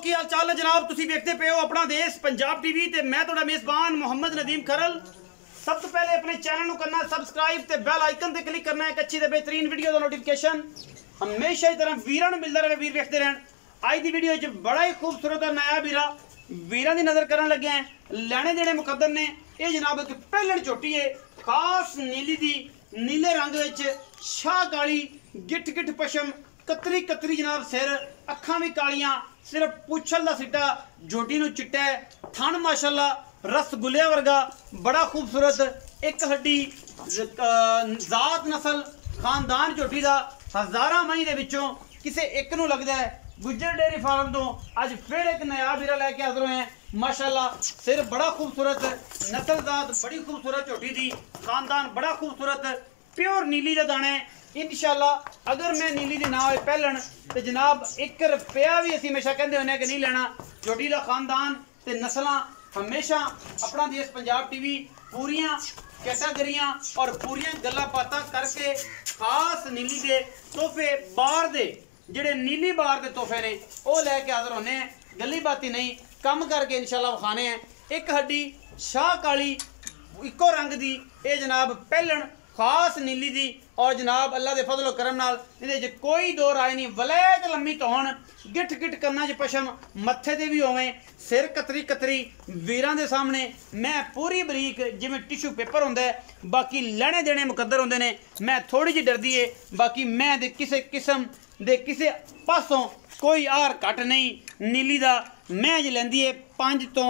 की हाल चाल है जनाब। तुसी देखते पे हो अपना देश पंजाब टीवी ते मैं तुहाडा मेज़बान मोहम्मद नदीम खरल। सब तो पहले अपने चैनल को करना सबसक्राइब ते बेल आइकन ते क्लिक करना है। एक अच्छी ते बेहतरीन वीडियो का नोटिफिकेशन हमेशा की तरह वीरां नूं मिलदा रहे, वीर देखते रहन। अज की वीडियो च बड़ा ही खूबसूरत और नया वीरां दी नज़र करन लगे हैं। लैने देने मुकद्दर ने। ये जनाब एक पहलण झोटी है, खास नीली दी, नीले रंग विच शाह काली, गिठ गिठ पशम, कतरी कतरी जनाब सिर, अखां भी कालियां, सिर्फ पुछल दा सिट्टा, झोटी नूं चिट्टा है, थन माशाअल्लाह रसगुल्ले वर्गा, बड़ा खूबसूरत। एक हड्डी जात नस्ल खानदान झोटी दा हज़ारां मई दे विचों किसे एक नूं लगदा है। गुज्जर डेयरी फार्म तो अज फिर एक नया वीरा लैके हाजिर होए हैं। माशाअल्लाह सिर बड़ा खूबसूरत, नस्लजात बड़ी खूबसूरत झोटी दी, खानदान बड़ा खूबसूरत, प्योर नीली का दाना है। इंशाअल्लाह अगर मैं नीली दी ना होए पहलन तो जनाब 1 रुपया भी असीं हमेशा कहते होने कि नहीं लेना। झोटी का खानदान ते नस्लां हमेशा अपना देश पंजाब टीवी पूरियां कैटागरियां और पूरियां गल्लां बातां करके खास नीली दे तोहफे बाहर दे जिहड़े नीली बार के तोहफे ने वो लैके हाजिर होने हैं। गली बाती नहीं कम करके इंशाअल्लाह विखाने हैं। एक हड्डी शाह काली इको रंग दी, ये जनाब पहलन खास नीली दी, और जनाब अल्लाह के फजलो करम नाल इहदे च कोई दो राय नहीं। वलैत लम्मी तोहन, गिठ गिठ कन्ना च पशम, मत्थे ते भी होवें, सिर कतरी कतरी, वीरां दे सामने मैं पूरी बरीक जिवें टिशू पेपर होंदा है। बाकी लैने देने मुकद्दर होंदे ने। मैं थोड़ी जी डरदी है, बाकी मैं दे किसे किस्म दे किसे पासों कोई हार घट नहीं। नीली दा मैं ज लैंदी है 5 तो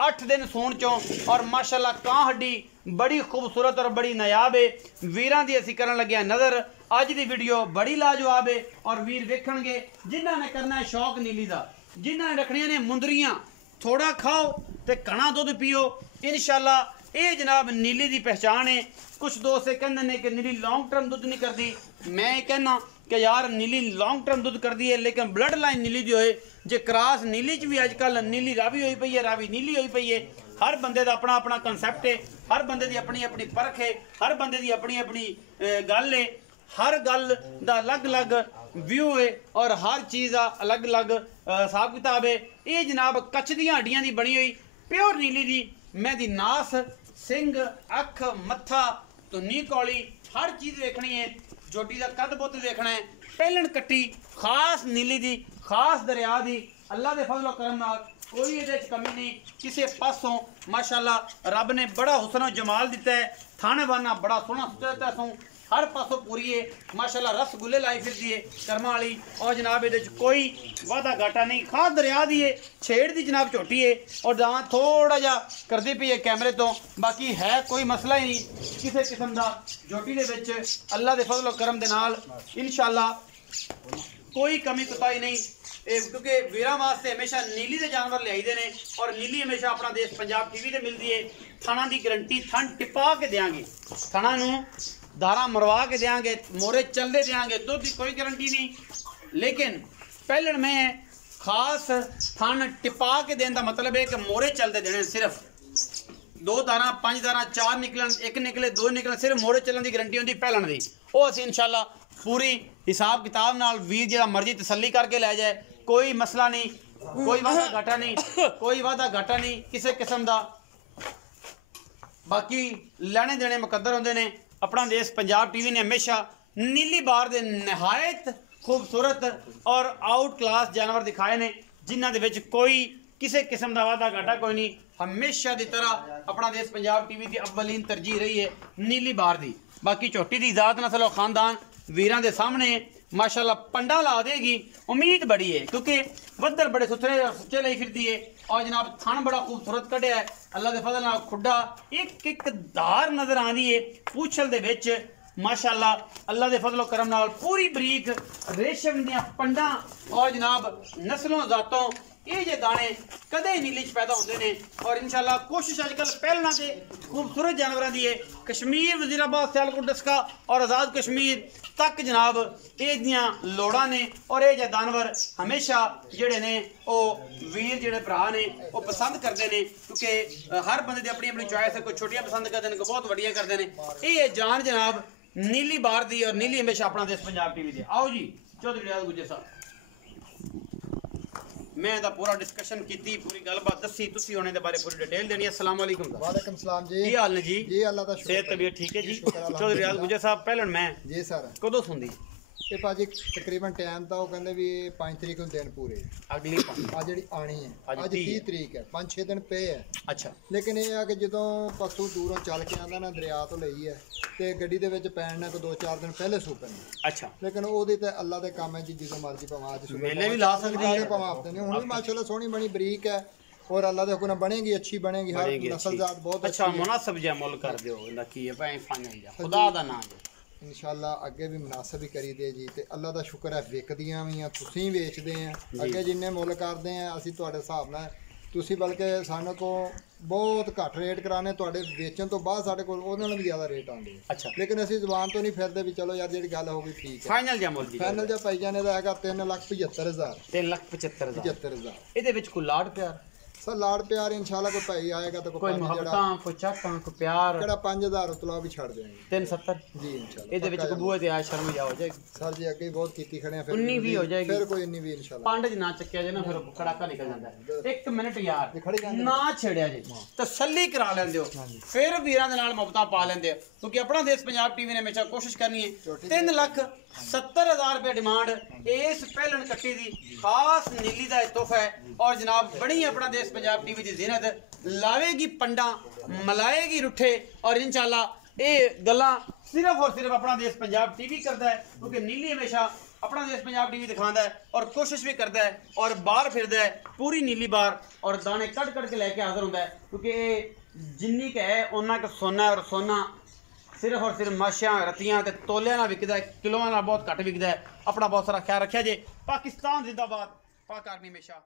8 दिन सूण चों, और माशाअल्लाह कां हड्डी बड़ी खूबसूरत और बड़ी नायाब है। वीरां दी असीं करन लगे नज़र। अज दी वीडियो बड़ी लाजवाब है और वीर वेखणगे जिन्हां ने करना है शौक नीली दा, जिन्हां ने रखनियां ने मुंदरियां, थोड़ा खाओ ते घना दुध पियो। इंशाअल्लाह ये जनाब नीली दी पहचान है। कुछ दोस्त कहते हैं कि नीली लॉन्ग टर्म दुध नहीं करती। मैं कहना कि यार नीली लॉन्ग टर्म दुध करती है, लेकिन ब्लड लाइन नीली दी होए। जे क्रॉस नीली च भी अजकल नीली रावी होई पई है, रावी नीली होई पई है। हर बंदे का अपना अपना कंसैप्ट है, हर बंदे की अपनी अपनी परख है, हर बंदे की अपनी अपनी गल है, हर गल का अलग अलग व्यू है और हर चीज़ का अलग अलग हिसाब किताब है। ये जनाब कच्छ दी हड्डियां दी बनी हुई प्योर नीली दी। मैं दी नास, सिंग, अख, मत्था, धुन्नी कौली हर चीज़ देखनी है। झोटी का कद बुत देखना है। पहलन कट्टी खास नीली दी, खास दरिया दी, अल्लाह के फजलो करम नाल कोई ये कमी नहीं किसी पासों। माशाअल्लाह रब ने बड़ा हुसन और जमाल दिता है। थाने वाना बड़ा सोहना सुचता सू, हर पासों पूरी है। माशाअल्लाह रसगुल्ले लाई फिरदी है कर्मा वाली, और जनाब ये कोई वादा घाटा नहीं। खास दरिया दी है, छेड़ दी जनाब झोटी है, और दां थोड़ा जा करदी पई है कैमरे तो, बाकी है कोई मसला ही नहीं किसी किस्म का। झोटी दे विच अल्लाह के फजलो करम दे नाल इंशाअल्लाह कोई कमी कुताही नहीं। क्योंकि वीरां वास्ते हमेशा नीली के जानवर लियाईदे ने, और नीली हमेशा अपना देश पंजाब टीवी ते मिलती है। थणा की गारंटी, थन टिपा के देंगे, थणा नूं धारा मरवा के देंगे, मोरे चलते देंगे, दुध की कोई गारंटी नहीं। लेकिन पहलन में खास थन टिपा के देने का मतलब है कि मोरे चलते देने। सिर्फ 2 धारा 5 धारा 4 निकलन, 1 निकले 2 निकलन, सिर्फ मोरे चलने की गारंटी होंगी पहलन की। वो असीं इंशाअल्लाह पूरी हिसाब किताब नाल वीर जिहड़ा मर्जी तसल्ली करके लै जाए, कोई मसला नहीं, कोई वादा घाटा नहीं, कोई वादा घाटा नहीं किसी किस्म का। बाकी लैने देने मुकद्दर होंदे ने। अपना देश पंजाब टीवी ने हमेशा नीली बार दे नहायत खूबसूरत और आउट क्लास जानवर दिखाए ने, जिन्हां दे विच कोई किसी किस्म का वादा घाटा कोई नहीं। हमेशा की तरह अपना देश पंजाब टीवी की अव्वलीन तरजीह रही है नीली बार दी। बाकी झोटी की जात नस्ल और खानदान वीरां दे सामने माशाअल्लाह पंडा ला देगी, उम्मीद बड़ी है, क्योंकि बदल बड़े सुथरे और सुच्चे लाई फिरती है। और जनाब थन बड़ा खूबसूरत कढ़िया है अल्लाह के फजल नाल। खुड्डा एक एक धार नजर आती है पूछल दे विच। माशाअल्लाह अल्लाह के फजलो करम नाल पूरी बरीक रेशम दियां पंडा और जनाब नस्लों जातों ये जे दाने कदे नीली च पैदा होंदे ने। और इंशाअल्लाह कोशिश अजकल पहलना के खूबसूरत जानवरों की है। कश्मीर, वजीराबाद, सियालकोट, डस्का और आज़ाद कश्मीर तक जनाब ये लोड़ा ने। और ये जानवर हमेशा जेडे ने वो वीर जेडे भरा ने वो पसंद करते हैं, क्योंकि हर बंदे की अपनी अपनी चॉइस है। कोई छोटियां पसंद करते हैं, कोई बहुत वड्डियां करते हैं। ये जान जनाब नीली बार दी, और नीली हमेशा अपना देश पंजाब टीवी दे। आओ जी चौधरी रियाज गुज्जर साहब। मैं दा पूरा डिस्कशन की पूरी गलबात दसी तुसी होने दे बारे पूरी डिटेल देनी है। अस्सलाम वालेकुम। वालेकुम सलाम जी। की हाल ने जी? जी अल्लाह दा शुक्र। सेहत तबीयत ठीक है जी? चौधरी रियाज गुजर साहब पहलन मैं जी सर कदों सुनदी ਇਹ ਭਾਜੀ ਤਕਰੀਬਨ ਟਾਈਮ ਤਾਂ ਉਹ ਕਹਿੰਦੇ ਵੀ 5 ਤਰੀਕ ਨੂੰ ਦਿਨ ਪੂਰੇ अगली ਆ ਜਿਹੜੀ ਆਣੀ ਹੈ ਅੱਜ ਅੱਜ 30 ਤਰੀਕ ਹੈ 5-6 ਦਿਨ ਪਏ ਹੈ। अच्छा ਲੇਕਿਨ ਇਹ ਆ ਕਿ ਜਦੋਂ ਪਸ਼ੂ ਦੂਰੋਂ ਚੱਲ ਕੇ ਆਂਦਾ ਨਾ ਦਰਿਆ ਤੋਂ ਲਈ ਹੈ ਤੇ ਗੱਡੀ ਦੇ ਵਿੱਚ ਪੈਣ ਨਾਲ 2-4 ਦਿਨ ਪਹਿਲੇ ਸੂ ਪੈਂਦੇ। अच्छा ਲੇਕਿਨ ਉਹਦੀ ਤੇ ਅੱਲਾ ਦੇ ਕੰਮ ਹੈ ਜੀ, ਜਦੋਂ ਮਰਜ਼ੀ ਭਾਵੇਂ ਅੱਜ ਸੂਬੇ ਮੇਲੇ ਵੀ ਲਾ ਸਕਦੀ ਹੈ ਭਾਵੇਂ ਹਫਤੇ ਨੇ। ਹੁਣ ਵੀ ਮਾਸ਼ਾਅੱਲਾ ਸੋਹਣੀ ਬਣੀ ਬਰੀਕ ਹੈ और अल्लाह दे हुक्म नाल बनेगी, अच्छी बनेगी, हर नस्लजात बहुत अच्छा मुनासिब जा मुल कर दियो इंदा की है भाई फाइनल जा खुदा दा नाम है इंशाअल्लाह अगे भी मुनासिब ही करी दे जी। ते अल्लाह दा शुक्र है विकदियां भी आ, तुसीं वेचदे आ, अगे जिन्ने मुल करदे आ ਅਸੀਂ ਤੁਹਾਡੇ ਹਿਸਾਬ ਨਾਲ ਤੁਸੀਂ ਬਲਕਿ ਸਾਨੂੰ ਕੋ ਬਹੁਤ ਘੱਟ ਰੇਟ ਕਰਾਣੇ, ਤੁਹਾਡੇ ਵੇਚਣ ਤੋਂ ਬਾਅਦ ਸਾਡੇ ਕੋਲ ਉਹਨਾਂ ਨਾਲ ਵੀ ਜ਼ਿਆਦਾ ਰੇਟ ਆਉਂਦੇ ਆ। अच्छा ਲੇਕਿਨ ਅਸੀਂ ਜ਼ੁਬਾਨ ਤੋਂ ਨਹੀਂ ਫਿਰਦੇ ਵੀ ਚਲੋ ਯਾਰ ਜਿਹੜੀ ਗੱਲ ਹੋ ਗਈ ਠੀਕ ਹੈ। फाइनल जा मुल दी ਫਾਈਨਲ ਜਿਹਾ ਭਾਈ ਜਾਨੇ ਦਾ ਹੈਗਾ 3,75,000 3,75,000 75,000 ਇਹਦੇ ਵਿੱਚ ਕੋਈ ਲਾਡ ਪਿਆਰ ਸਰ ਲਾੜ ਪਿਆਰ ਇੰਸ਼ਾਅੱਲਾ ਕੋਈ ਭਾਈ ਆਏਗਾ ਤਾਂ ਕੋਈ ਮੁਹੱਬਤਾਂ ਕੋਈ ਚਾਹਤਾਂ ਕੋਈ ਪਿਆਰ ਕਿਹੜਾ 5,000 ਉਤਲਾ ਵੀ ਛੱਡ ਦੇਵਾਂਗੇ 370 ਜੀ ਇੰਸ਼ਾਅੱਲਾ। ਇਹਦੇ ਵਿੱਚ ਕਬੂਤ ਤੇ ਆ ਸ਼ਰਮ ਜਾ ਹੋ ਜਾਏਗੀ ਸਰ ਜੀ ਅੱਗੇ ਹੀ ਬਹੁਤ ਕੀਤੀ ਖੜੇ ਆ, ਫਿਰ 19 ਵੀ ਹੋ ਜਾਏਗੀ, ਫਿਰ ਕੋਈ 19 ਵੀ ਇੰਸ਼ਾਅੱਲਾ। ਪੰਡ ਜ ਨਾ ਚੱਕਿਆ ਜੇ ਨਾ ਫਿਰ ਖੜਾਕਾ ਨਿਕਲ ਜਾਂਦਾ ਹੈ। ਇੱਕ ਮਿੰਟ ਯਾਰ ਜੇ ਖੜੀ ਜਾਂਦੇ ਨਾ ਛੇੜਿਆ ਜੇ ਤਸੱਲੀ ਕਰਾ ਲੈਂਦੇ ਹੋ ਫਿਰ ਵੀਰਾਂ ਦੇ ਨਾਲ ਮੁਹੱਬਤਾਂ ਪਾ ਲੈਂਦੇ ਹੋ, ਕਿਉਂਕਿ ਆਪਣਾ ਦੇਸ਼ ਪੰਜਾਬ ਟੀਵੀ ਨੇ ਹਮੇਸ਼ਾ ਕੋਸ਼ਿਸ਼ ਕਰਨੀ ਹੈ। 3,70,000 रुपये डिमांड इस पहलन कट्टी दी खास नीली का तोहफा है। और जनाब बड़ी अपना देश पंजाब टीवी की जीनत लावेगी पंडा मलाएगी रुठे और इंशाल्लाह ये गल्लां सिर्फ और सिर्फ अपना देश पंजाब टीवी करता है, क्योंकि नीली हमेशा अपना देश पंजाब टीवी दिखाता है और कोशिश भी करता है और बाहर फिरदा है पूरी नीली बार और दाने कट कट के लैके हाजिर होता है, क्योंकि ये जिन्नी का है उन्ना का सोना है और सोना सिर्फ और सिर्फ माशियां रत्तियां ते तोलियां ना विकदा है, किलोआं ना बहुत घट विकदा है। अपना बहुत सारा ख्याल रखिया जे। पाकिस्तान जिंदाबाद, पाक आर्मी हमेशा